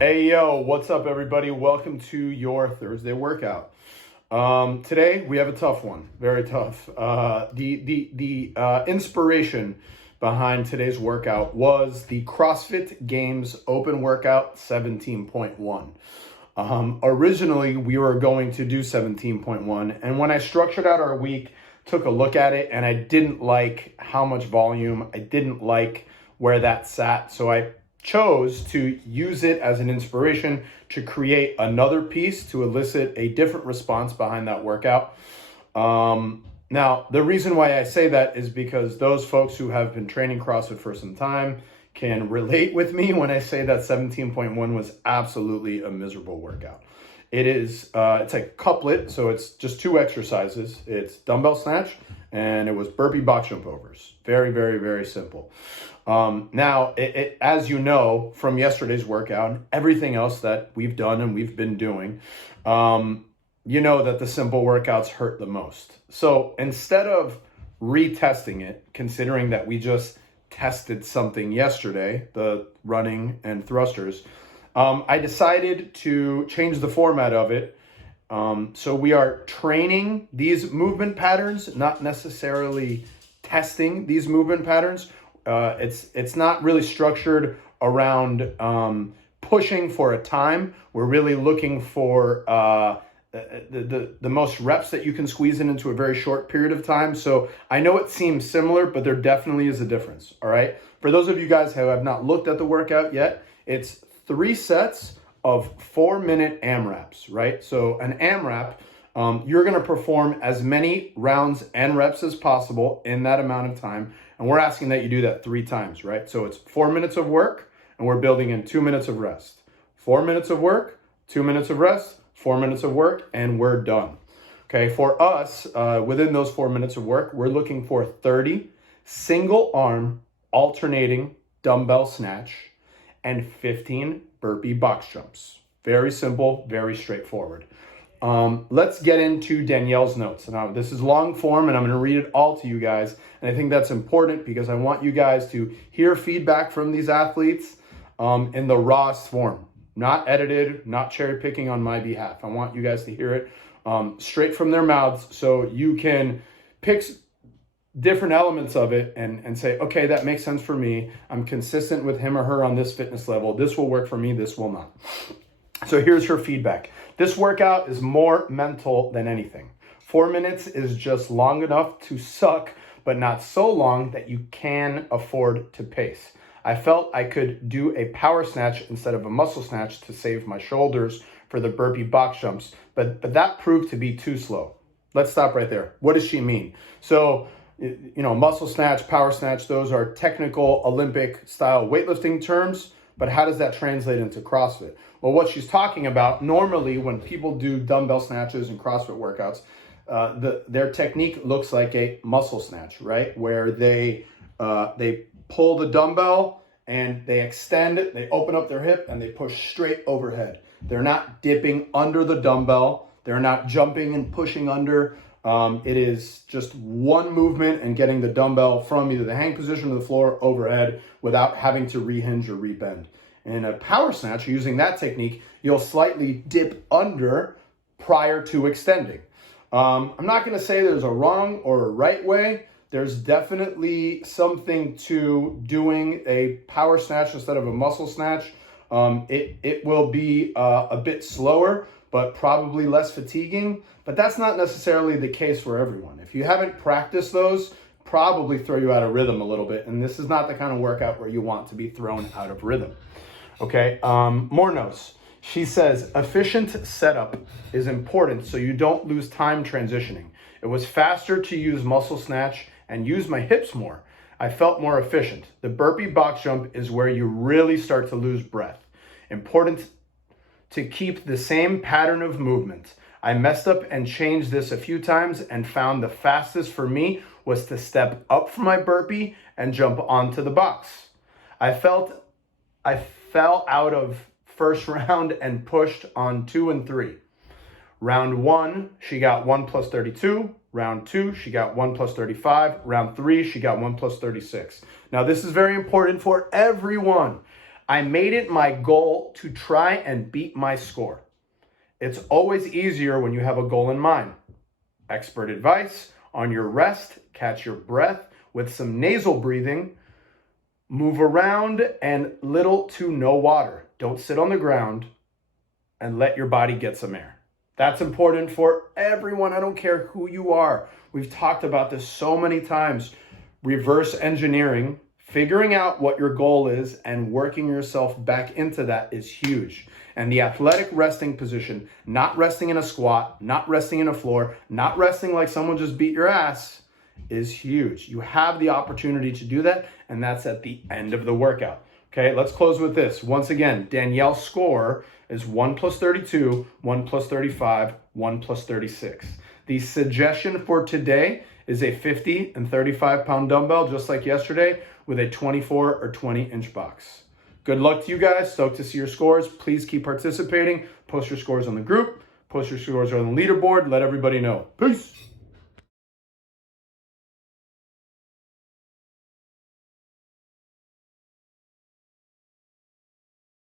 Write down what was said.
Hey, yo, what's up, everybody? Welcome to your Thursday workout. Today, we have a tough one, very tough. The inspiration behind today's workout was the CrossFit Games Open Workout 17.1. Originally, we were going to do 17.1, and when I structured out our week, took a look at it, and I didn't like how much volume, I didn't like where that sat, so I chose to use it as an inspiration to create another piece to elicit a different response behind that workout. Now, the reason why I say that is because those folks who have been training CrossFit for some time can relate with me when I say that 17.1 was absolutely a miserable workout. It is, it's a couplet, so it's just two exercises. It's dumbbell snatch, and it was burpee box jump overs. Very, very, very simple. Now, as you know from yesterday's workout and everything else that we've done and we've been doing, you know that the simple workouts hurt the most. So instead of retesting it, considering that we just tested something yesterday, the running and thrusters, I decided to change the format of it. So we are training these movement patterns, not necessarily testing these movement patterns. It's not really structured around pushing for a time. We're really looking for the most reps that you can squeeze into a very short period of time. So I know it seems similar, but there definitely is a difference. All right. For those of you guys who have not looked at the workout yet, it's 3 sets of 4-minute AMRAPs, right? So an AMRAP, you're going to perform as many rounds and reps as possible in that amount of time. And we're asking that you do that 3 times, right? So it's 4 minutes of work, and we're building in 2 minutes of rest. 4 minutes of work, 2 minutes of rest, 4 minutes of work, and we're done. Okay, for us, within those 4 minutes of work, we're looking for 30 single arm alternating dumbbell snatch and 15 burpee box jumps. Very simple, very straightforward. Let's get into Danielle's notes. Now, this is long form, and I'm going to read it all to you guys. And I think that's important because I want you guys to hear feedback from these athletes in the rawest form, not edited, not cherry picking on my behalf. I want you guys to hear it straight from their mouths so you can pick different elements of it and say, okay, that makes sense for me. I'm consistent with him or her on this fitness level. This will work for me. This will not. So here's her feedback. This workout is more mental than anything. 4 minutes is just long enough to suck, but not so long that you can afford to pace. I felt I could do a power snatch instead of a muscle snatch to save my shoulders for the burpee box jumps, but that proved to be too slow. Let's stop right there. What does she mean? So, you know, muscle snatch, power snatch, those are technical Olympic style weightlifting terms, but how does that translate into CrossFit? Well, what she's talking about, normally when people do dumbbell snatches and CrossFit workouts, their technique looks like a muscle snatch, right? Where they pull the dumbbell and they extend it, they open up their hip and they push straight overhead. They're not dipping under the dumbbell. They're not jumping and pushing under. It is just one movement and getting the dumbbell from either the hang position to the floor overhead without having to rehinge or rebend. In a power snatch, using that technique, you'll slightly dip under prior to extending. I'm not going to say there's a wrong or a right way. There's definitely something to doing a power snatch instead of a muscle snatch. It will be a bit slower, but probably less fatiguing. But that's not necessarily the case for everyone. If you haven't practiced those, probably throw you out of rhythm a little bit. And this is not the kind of workout where you want to be thrown out of rhythm. Okay, more notes. She says, efficient setup is important so you don't lose time transitioning. It was faster to use muscle snatch and use my hips more. I felt more efficient. The burpee box jump is where you really start to lose breath. Important to keep the same pattern of movement. I messed up and changed this a few times and found the fastest for me was to step up from my burpee and jump onto the box. I fell out of first round and pushed on 2 and 3. Round 1, she got 1 plus 32. Round 2, she got 1 plus 35. Round 3, she got 1 plus 36. Now, this is very important for everyone. I made it my goal to try and beat my score. It's always easier when you have a goal in mind. Expert advice: on your rest, catch your breath with some nasal breathing, move around, and little to no water. Don't sit on the ground, and let your body get some air. That's important for everyone. I don't care who you are. We've talked about this so many times. Reverse engineering, figuring out what your goal is and working yourself back into that is huge. And the athletic resting position, not resting in a squat, not resting in a floor, not resting like someone just beat your ass, is huge. You have the opportunity to do that, and that's at the end of the workout. Okay, let's close with this. Once again, Danielle's score is 1 plus 32, 1 plus 35, 1 plus 36. The suggestion for today is a 50 and 35 pound dumbbell, just like yesterday, with a 24 or 20-inch box. Good luck to you guys. Stoked to see your scores. Please keep participating. Post your scores on the group. Post your scores on the leaderboard. Let everybody know. Peace.